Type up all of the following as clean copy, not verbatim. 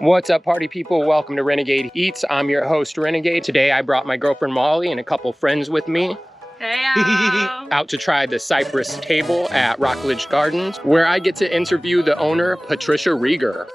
What's up, party people? Welcome to Renegade Eats. I'm your host, Renegade. Today I brought my girlfriend Molly and a couple friends with me. Hey, out to try the Cypress Table at Rockledge Gardens, where I get to interview the owner, Patricia Rieger.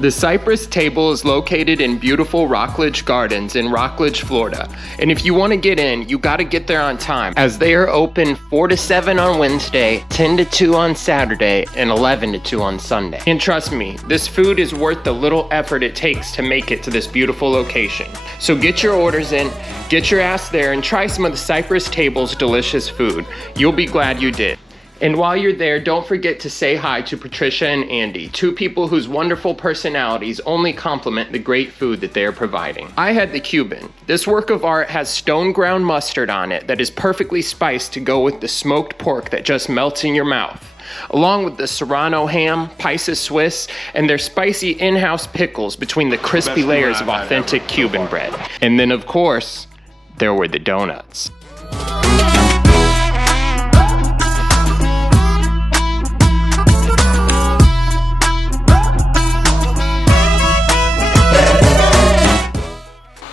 The Cypress Table is located in beautiful Rockledge Gardens in Rockledge, Florida. And if you want to get in, you got to get there on time, as they are open 4 to 7 on Wednesday, 10 to 2 on Saturday, and 11 to 2 on Sunday. And trust me, this food is worth the little effort it takes to make it to this beautiful location. So get your orders in, get your ass there, and try some of the Cypress Table's delicious food. You'll be glad you did. And while you're there, don't forget to say hi to Patricia and Andy, two people whose wonderful personalities only complement the great food that they are providing. I had the Cuban. This work of art has stone ground mustard on it that is perfectly spiced to go with the smoked pork that just melts in your mouth, along with the Serrano ham, Pisa Swiss, and their spicy in-house pickles between the crispy layers of authentic Cuban bread. And then, of course, there were the donuts.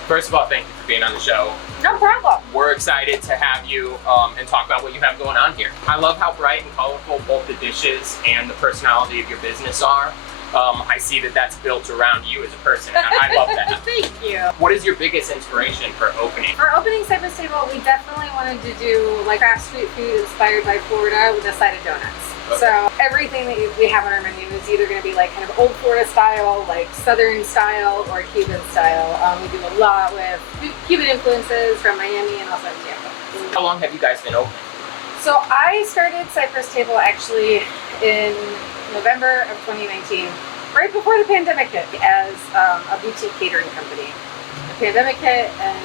First of all, thank you for being on the show. No problem. We're excited to have you and talk about what you have going on here. I love how bright and colorful both the dishes and the personality of your business are. I see that that's built around you as a person, and I love that. Thank you. What is your biggest inspiration for opening? For opening Cypress Table, we definitely wanted to do like craft street food inspired by Florida with a side of donuts. Okay. So everything that we have on our menu is either going to be like kind of old Florida style, like Southern style, or Cuban style. We do a lot with Cuban influences from Miami and also Tampa. How long have you guys been open? So I started Cypress Table actually in November of 2019, right before the pandemic hit, as a boutique catering company. The pandemic hit and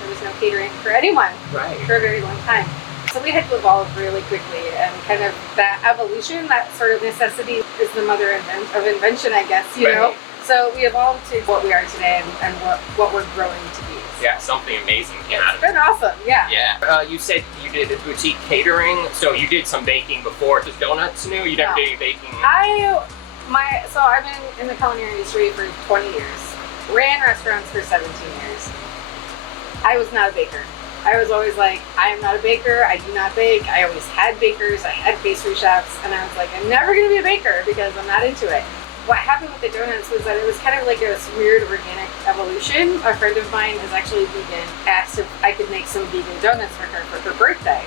there was no catering for anyone for a very long time. So we had to evolve really quickly, and kind of that evolution, that sort of necessity is the mother of invention, I guess, you know? So we evolved to what we are today and what we're growing to be. Yeah, something amazing came out of it. It's been awesome, yeah. Yeah. You said you did a boutique catering, so you did some baking before. Just donuts new? You never did any baking? So I've been in the culinary industry for 20 years. Ran restaurants for 17 years. I was not a baker. I was always like, I am not a baker, I do not bake. I always had bakers, I had pastry chefs, and I was like, I'm never gonna be a baker because I'm not into it. What happened with the donuts was that it was kind of like this weird organic evolution. A friend of mine is actually vegan, asked if I could make some vegan donuts for her birthday.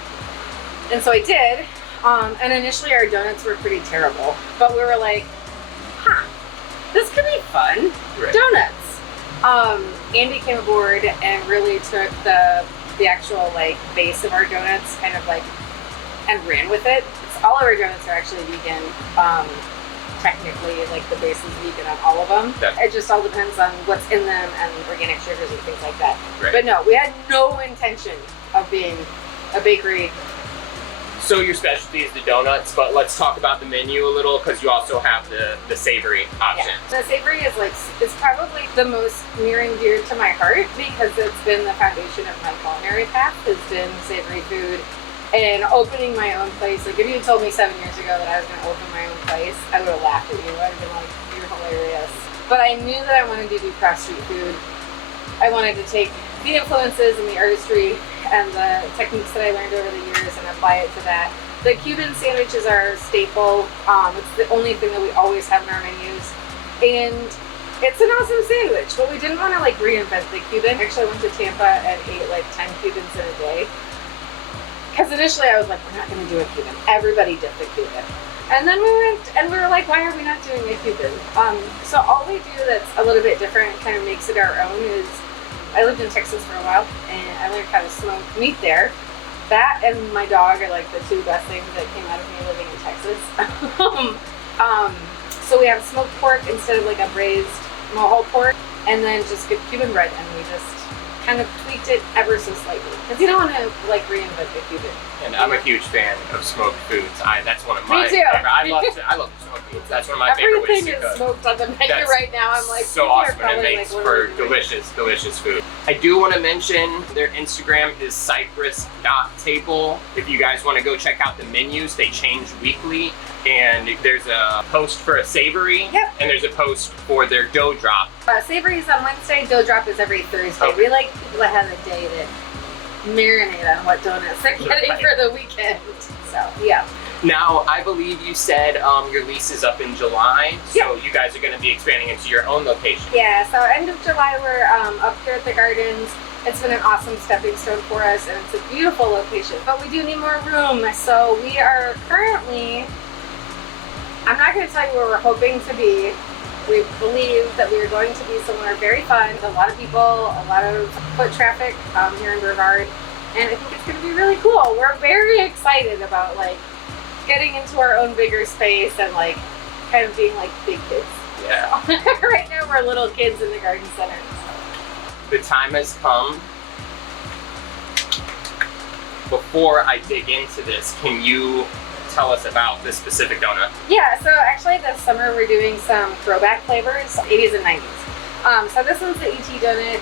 And so I did, and initially our donuts were pretty terrible, but we were like, this could be fun, donuts. Andy came aboard and really took the actual like base of our donuts kind of like and ran with it. All of our donuts are actually vegan. Technically, like the base is vegan on all of them. It just all depends on what's in them and organic sugars and things like that. But no, we had no intention of being a bakery. So your specialty is the donuts, but let's talk about the menu a little, because you also have the savory option. Yeah. The savory is probably the most near and dear to my heart, because it's been the foundation of my culinary path, has been savory food. And opening my own place, like if you had told me 7 years ago that I was going to open my own place, I would have laughed at you. I'd have been like, you're hilarious. But I knew that I wanted to do craft street food. I wanted to take the influences and the artistry and the techniques that I learned over the years and apply it to that. The Cuban sandwich is our staple. It's the only thing that we always have in our menus. And it's an awesome sandwich, but we didn't want to like reinvent the Cuban. Actually, I went to Tampa and ate like 10 Cubans in a day. Because initially I was like, we're not going to do a Cuban. Everybody did the Cuban. And then we went and we were like, why are we not doing a Cuban? So all we do that's a little bit different, kind of makes it our own, is I lived in Texas for a while and I learned how to smoke meat there. That and my dog are like the two best things that came out of me living in Texas. So we have smoked pork instead of like a braised mohawk pork, and then just good Cuban bread, and we just kind of tweaked it ever so slightly because you don't want to like reinvent the Cuban. And I'm a huge fan of smoked foods. That's one of Me my too. favorite. I love smoked foods. That's one of my favorite ways to Everything cook. is smoked on the menu That's right now. I'm like, so people are awesome, and it probably makes like, what are for we doing? delicious food. I do want to mention their Instagram is Cypress.Table. If you guys want to go check out the menus, they change weekly. And there's a post for a savory, Yep. and there's a post for their dough drop. Savory is on Wednesday, dough drop is every Thursday. Okay. We like people that have a day to marinate on what donuts they're getting Right. for the weekend. So, yeah. Now, I believe you said your lease is up in July, so Yep. you guys are going to be expanding into your own location. Yeah, so end of July, we're up here at the Gardens. It's been an awesome stepping stone for us, and it's a beautiful location. But we do need more room, so we are currently, I'm not going to tell you where we're hoping to be. We believe that we are going to be somewhere very fun. A lot of people, a lot of foot traffic here in Brevard, and I think it's going to be really cool. We're very excited about like getting into our own bigger space and like kind of being like big kids. Yeah. Right now we're little kids in the garden center. The time has come. Before I dig into this, can you tell us about this specific donut? Yeah, so actually this summer we're doing some throwback flavors, 80s and 90s. So this one's the ET donut.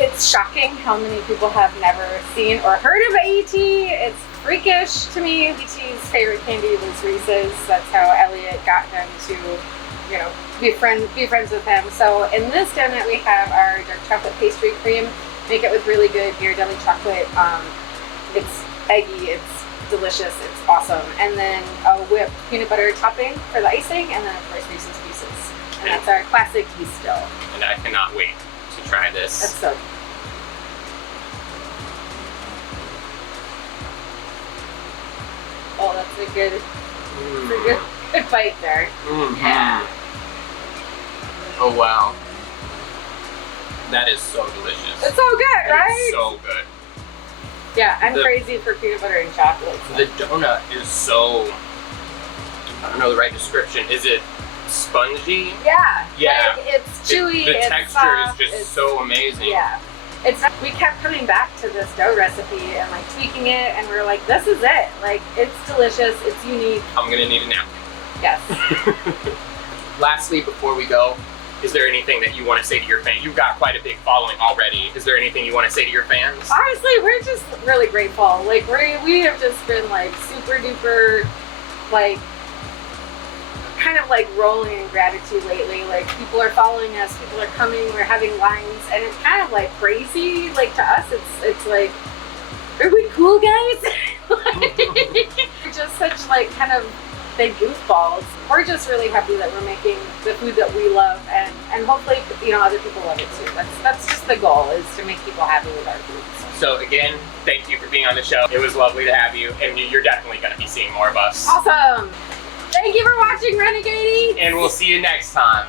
It's shocking how many people have never seen or heard of ET. It's freakish to me. ET's favorite candy was Reese's. That's how Elliot got him to, you know, be friends with him. So in this donut we have our dark chocolate pastry cream. Make it with really good Ghirardelli chocolate. It's eggy, it's delicious, it's awesome. And then a whipped peanut butter topping for the icing, and then of course Reese's Pieces. And that's our classic yeast dough. And I cannot wait to try this. That's so good. Oh, that's a good bite there. Mm-hmm. Yeah. Oh wow. That is so delicious. It's so good, That right? is so good. Yeah, I'm crazy for peanut butter and chocolate. So. The donut is so, I don't know the right description. Is it spongy? Yeah. Yeah. Like, it's chewy. The it's texture soft, is just it's, so amazing. Yeah. We kept coming back to this dough recipe and like tweaking it, and we were like, this is it. Like, it's delicious. It's unique. I'm gonna need a napkin. Yes. Lastly, before we go, is there anything that you want to say to your fans? You've got quite a big following already. Is there anything you want to say to your fans? Honestly, we're just really grateful. Like, we have just been like super duper, like, kind of like rolling in gratitude lately. Like, people are following us, people are coming, we're having lines, and it's kind of like crazy. Like, to us, it's like, are we cool, guys? Like, we're just such like kind of big goofballs. We're just really happy that we're making the food that we love, and hopefully, you know, other people love it too. That's just the goal, is to make people happy with our food. So again, thank you for being on the show. It was lovely to have you, and you're definitely going to be seeing more of us. Awesome. Thank you for watching Renegade Eats. And we'll see you next time.